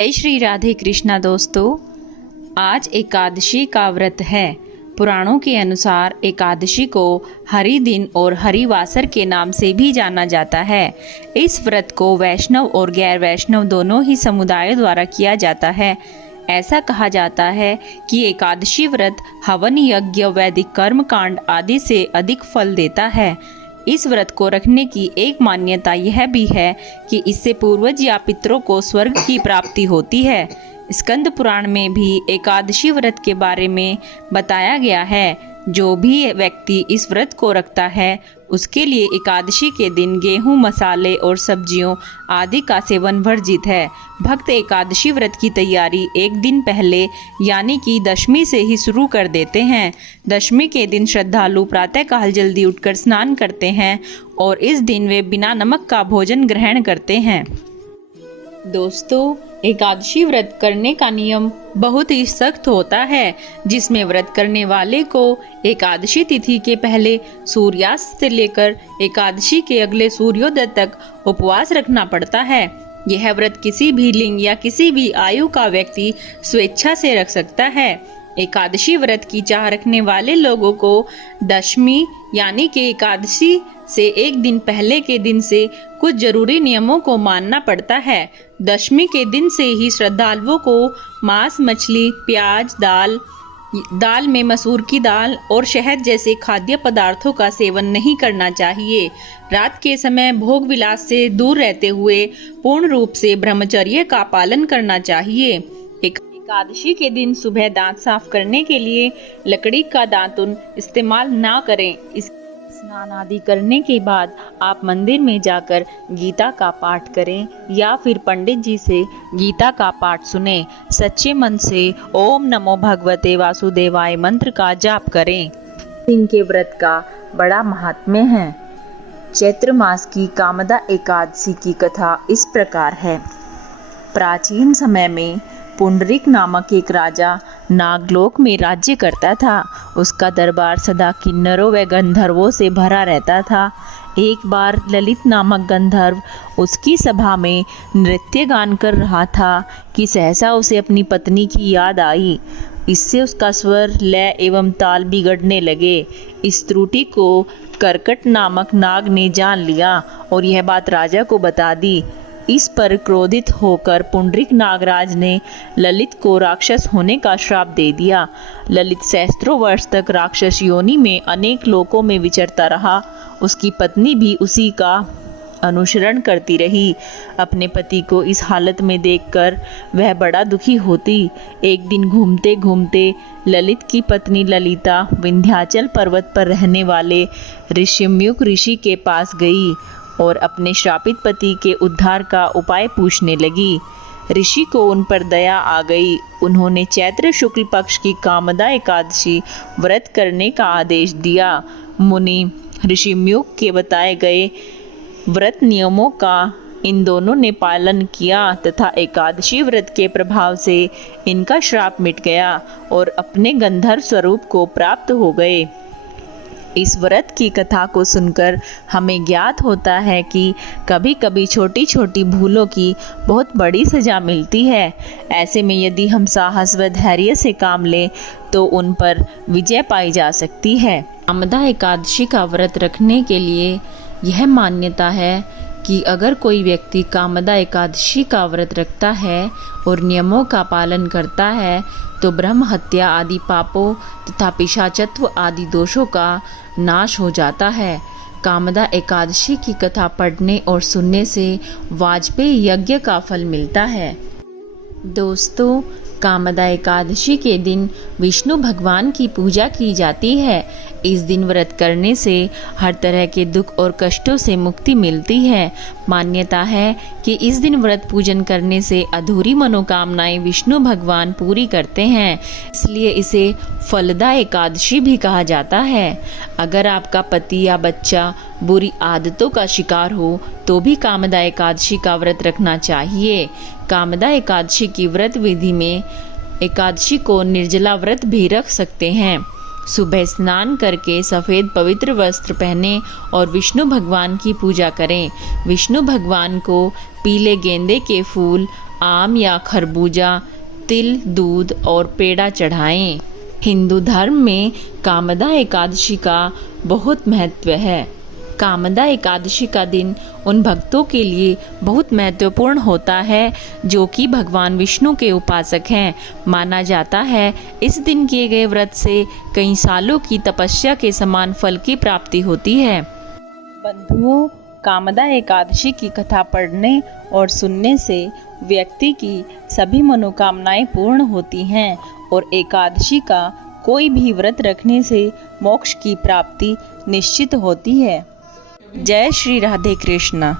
जय श्री राधे कृष्णा दोस्तों, आज एकादशी का व्रत है। पुराणों के अनुसार एकादशी को हरि दिन और हरिवासर के नाम से भी जाना जाता है। इस व्रत को वैष्णव और गैर वैष्णव दोनों ही समुदायों द्वारा किया जाता है। ऐसा कहा जाता है कि एकादशी व्रत हवन यज्ञ, वैदिक कर्म कांड आदि से अधिक फल देता है। इस व्रत को रखने की एक मान्यता यह भी है कि इससे पूर्वज या पितरों को स्वर्ग की प्राप्ति होती है। स्कंद पुराण में भी एकादशी व्रत के बारे में बताया गया है। जो भी व्यक्ति इस व्रत को रखता है उसके लिए एकादशी के दिन गेहूं, मसाले और सब्जियों आदि का सेवन वर्जित है। भक्त एकादशी व्रत की तैयारी एक दिन पहले यानी कि दशमी से ही शुरू कर देते हैं। दशमी के दिन श्रद्धालु प्रातःकाल जल्दी उठकर स्नान करते हैं और इस दिन वे बिना नमक का भोजन ग्रहण करते हैं। दोस्तों, एकादशी व्रत करने का नियम बहुत ही सख्त होता है, जिसमें व्रत करने वाले को एकादशी तिथि के पहले सूर्यास्त से लेकर एकादशी के अगले सूर्योदय तक उपवास रखना पड़ता है। यह व्रत किसी भी लिंग या किसी भी आयु का व्यक्ति स्वेच्छा से रख सकता है। एकादशी व्रत की चाह रखने वाले लोगों को दशमी यानी कि एकादशी से एक दिन पहले के दिन से कुछ जरूरी नियमों को मानना पड़ता है। दशमी के दिन से ही श्रद्धालुओं को मांस, मछली, प्याज, दाल में मसूर की दाल और शहद जैसे खाद्य पदार्थों का सेवन नहीं करना चाहिए। रात के समय भोग विलास से दूर रहते हुए पूर्ण रूप से ब्रह्मचर्य का पालन करना चाहिए। एकादशी के दिन सुबह दांत साफ करने के लिए लकड़ी का दातुन इस्तेमाल ना करें। स्नान आदि करने के बाद आप मंदिर में जाकर गीता का पाठ करें या फिर पंडित जी से गीता का पाठ सुने। सच्चे मन से ओम नमो भगवते वासुदेवाय मंत्र का जाप करें। इनके व्रत का बड़ा महात्म्य है। चैत्र मास की कामदा एकादशी की कथा इस प्रकार है। प्राचीन समय में पुंडरीक नामक एक राजा नागलोक में राज्य करता था। उसका दरबार सदा किन्नरों व गंधर्वों से भरा रहता था। एक बार ललित नामक गंधर्व उसकी सभा में नृत्य गान कर रहा था कि सहसा उसे अपनी पत्नी की याद आई। इससे उसका स्वर, लय एवं ताल बिगड़ने लगे। इस त्रुटि को कर्कट नामक नाग ने जान लिया और यह बात राजा को बता दी। इस पर क्रोधित होकर पुंडरीक नागराज ने ललित को राक्षस होने का श्राप दे दिया। ललित सहस्त्रों वर्ष तक राक्षस योनि में अनेक लोकों में विचरता रहा। उसकी पत्नी भी उसी का अनुसरण करती रही। अपने पति को इस हालत में देखकर वह बड़ा दुखी होती। एक दिन घूमते घूमते ललित की पत्नी ललिता विंध्याचल पर्वत पर रहने वाले ऋषिम्युक ऋषि के पास गई और अपने श्रापित पति के उद्धार का उपाय पूछने लगी। ऋषि को उन पर दया आ गई। उन्होंने चैत्र शुक्ल पक्ष की कामदा एकादशी व्रत करने का आदेश दिया। मुनि ऋषिम्युक के बताए गए व्रत नियमों का इन दोनों ने पालन किया तथा एकादशी व्रत के प्रभाव से इनका श्राप मिट गया और अपने गंधर्व स्वरूप को प्राप्त हो गए। इस व्रत की कथा को सुनकर हमें ज्ञात होता है कि कभी कभी छोटी छोटी भूलों की बहुत बड़ी सजा मिलती है। ऐसे में यदि हम साहस व धैर्य से काम लें तो उन पर विजय पाई जा सकती है। कामदा एकादशी का व्रत रखने के लिए यह मान्यता है कि अगर कोई व्यक्ति कामदा एकादशी का व्रत रखता है और नियमों का पालन करता है तो ब्रह्म हत्या आदि पापों तथा पिशाचत्व आदि दोषों का नाश हो जाता है। कामदा एकादशी की कथा पढ़ने और सुनने से वाजपेयी यज्ञ का फल मिलता है। दोस्तों, कामदा एकादशी के दिन विष्णु भगवान की पूजा की जाती है। इस दिन व्रत करने से हर तरह के दुख और कष्टों से मुक्ति मिलती है। मान्यता है कि इस दिन व्रत पूजन करने से अधूरी मनोकामनाएं विष्णु भगवान पूरी करते हैं, इसलिए इसे फलदा एकादशी भी कहा जाता है। अगर आपका पति या बच्चा बुरी आदतों का शिकार हो तो भी कामदा एकादशी का व्रत रखना चाहिए। कामदा एकादशी की व्रत विधि में एकादशी को निर्जला व्रत भी रख सकते हैं। सुबह स्नान करके सफ़ेद पवित्र वस्त्र पहने और विष्णु भगवान की पूजा करें। विष्णु भगवान को पीले गेंदे के फूल, आम या खरबूजा, तिल, दूध और पेड़ा चढ़ाएं। हिंदू धर्म में कामदा एकादशी का बहुत महत्व है। कामदा एकादशी का दिन उन भक्तों के लिए बहुत महत्वपूर्ण होता है जो कि भगवान विष्णु के उपासक हैं। माना जाता है इस दिन किए गए व्रत से कई सालों की तपस्या के समान फल की प्राप्ति होती है। बंधुओं, कामदा एकादशी की कथा पढ़ने और सुनने से व्यक्ति की सभी मनोकामनाएं पूर्ण होती हैं और एकादशी का कोई भी व्रत रखने से मोक्ष की प्राप्ति निश्चित होती है। जय श्री राधे कृष्ण।